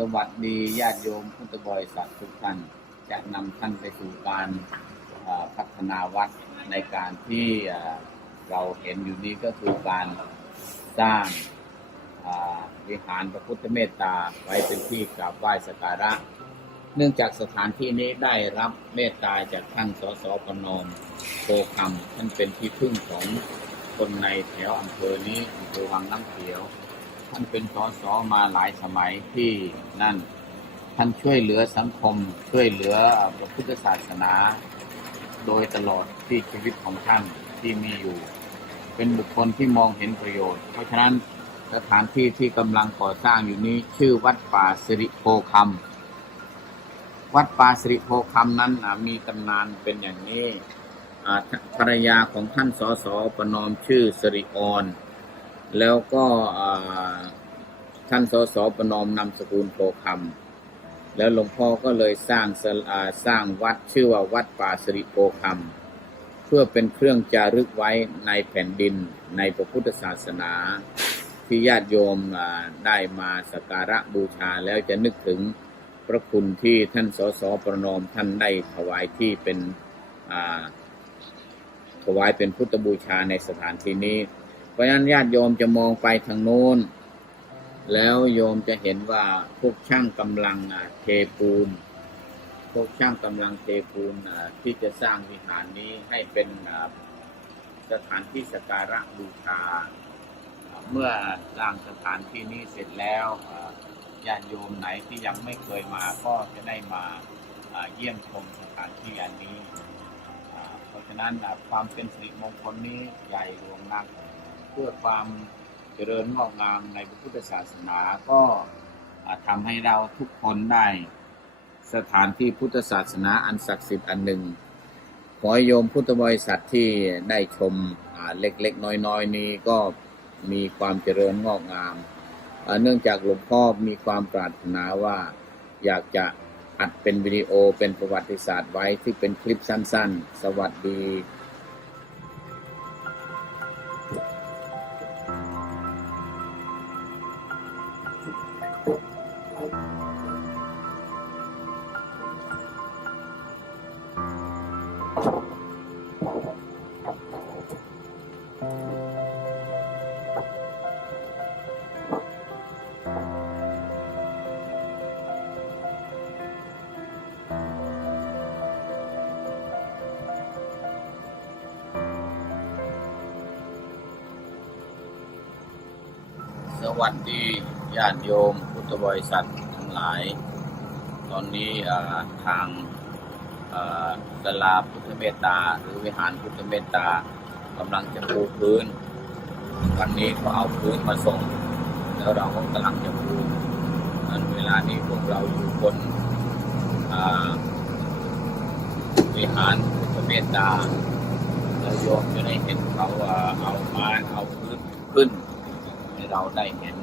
สวัสดีญาติโยมพุทธบริษัททุกท่านจะนำท่านไปสู่การพัฒนาวัดในการที่เราเห็นอยู่นี้ก็คือการสร้างวิหารพระพุทธเมตตาไว้เป็นที่กราบไหว้สักการะ เนื่องจากสถานที่นี้ได้รับเมตตาจากท่านสสปนมโพคำท่านเป็นที่พึ่งของคนในแถวอำเภอนี้อำเภอวังน้ำเขียว ท่านเป็นสสมาหลายสมัยที่นั่น ท่านช่วยเหลือสังคม ช่วยเหลือพระพุทธศาสนา โดยตลอดที่ชีวิตของท่านที่มีอยู่ เป็นบุคคลที่มองเห็นประโยชน์ เพราะฉะนั้นสถานที่ที่กำลังก่อสร้างอยู่นี้ชื่อวัดป่าสิริโพคำวัดป่าสิริโพคำนั้นอะมีตำนานเป็นอย่างนี้ภรรยาของท่านสสประนอมชื่อสิริออน แล้วก็ท่านสสประนอมนามสกุลโพคำแล้วหลวงพ่อก็เลยสร้างสร้างวัดชื่อว่าวัดป่าสิริโพคำเพื่อเป็นเครื่องจารึกไว้ในแผ่นดินในพระพุทธศาสนา ที่ญาติโยมได้มาสักการะบูชาแล้วจะนึกถึงพระคุณที่ท่านสสประนอมท่านได้ถวายที่เป็นถวายเป็นพุทธบูชาในสถานที่นี้ เพราะฉะนั้นญาติโยมจะมองไปทางโน้น แล้วโยมจะเห็นว่าพวกช่างกำลังเทปูน พวกช่างกำลังเทปูนที่จะสร้างวิหารนี้ให้เป็นสถานที่สการะบูชาเมื่อสร้างสถานที่นี้เสร็จแล้วญาติโยมไหนที่ยังไม่เคยมาก็จะได้มาเยี่ยมชมสถานที่อันนี้ เพราะฉะนั้นความเป็นสิริมงคลนี้ใหญ่หลวงนัก พื่อความเจริญงอกงามในพระพุทธศาสนาก็อ่าทำให้เราทุกคนได้สถานที่พุทธศาสนาอันศักดิ์สิทธิ์อันหนึ่ง ขอโยมพุทธบริษัทที่ได้ชมเล็กๆ น้อยๆ นี้ก็มีความเจริญงอกงาม เนื่องจากหลวงพ่อมีความปรารถนาว่าอยากจะอัดเป็นวิดีโอเป็นประวัติศาสตร์ไว้ที่เป็นคลิปสั้น ๆ สวัสดี สวัสดีญาติโยมพุทธบริษัททั้งหลาย ตอนนี้ทาง ศาลาพุทธเมตตา หรือวิหารพุทธเมตตากำลังจะปูพื้น วันนี้ก็เอาพื้นมาส่ง แล้วเราก็กำลังจะปูนั้นเวลานี้พวกเราอยู่บนวิหารพุทธเมตตาแล้วโยมจะได้เห็นเขาเอาไม้เอาพื้นขึ้นให้เราได้เห็น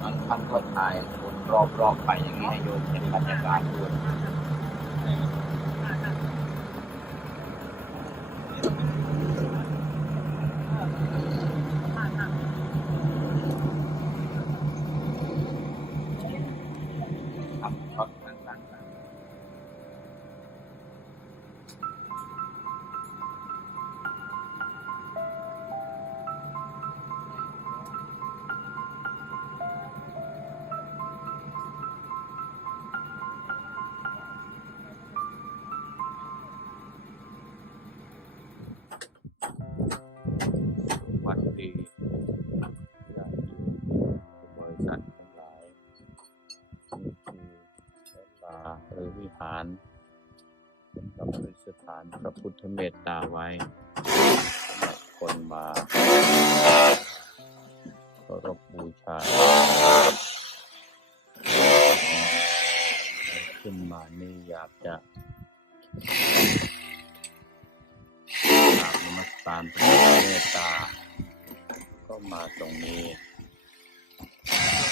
บางท่านก็ถ่ายคนรอบๆไปอย่างนี้ให้โยมเห็นบรรยากาศด้วย บริษัททั้งหลายนี่คือศาลาหรือวิหารกับประดิษฐานพระพุทธเมตตาไว้สำหรับคนมาเคารพบูชาขึ้นมานี่อยากจะกราบนมัสการพระพุทธเมตตา ก็มาตรงนี้ you